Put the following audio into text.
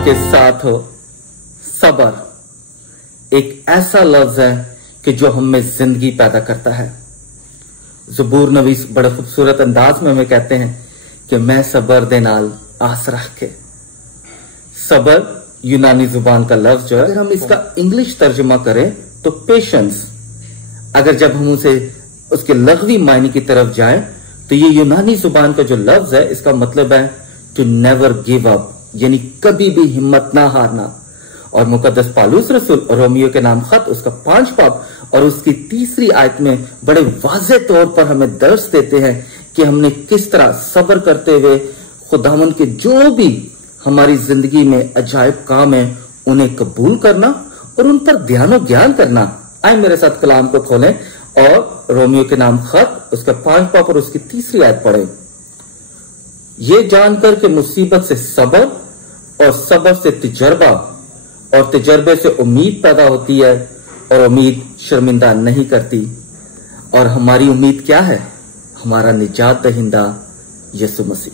के साथ हो सबर एक ऐसा लफ्ज है कि जो हमें जिंदगी पैदा करता है। ज़बूर नवीस बड़े खूबसूरत अंदाज में हमें कहते हैं कि मैं सबर दे नाल आस रख के। सबर यूनानी जुबान का लफ्ज जो है, अगर हम इसका इंग्लिश तर्जुमा करें तो पेशेंस। अगर जब हम उसे उसके लग़वी मायने की तरफ जाएं तो ये यूनानी जुबान का जो लफ्ज है इसका मतलब है टू नेवर गिव अप, यानी कभी भी हिम्मत ना हारना। और मुकद्दस पालूस रसूल रोमियो के नाम खत उसका 5 बाब और उसकी 3री आयत में बड़े वाज़े तौर पर हमें दर्श देते हैं कि हमने किस तरह सब्र करते हुए खुदावंद के जो भी हमारी जिंदगी में अजायब काम है उन्हें कबूल करना और उन पर ध्यान और ज्ञान करना। आए मेरे साथ कलाम को खोलें और रोमियो के नाम खत उसका 5 बाब और उसकी 3री आयत पढ़ें। ये जानकर कि मुसीबत से सब्र और सब्र से तजर्बा और तजर्बे से उम्मीद पैदा होती है और उम्मीद शर्मिंदा नहीं करती। और हमारी उम्मीद क्या है? हमारा निजात दहिंदा यीशु मसीह।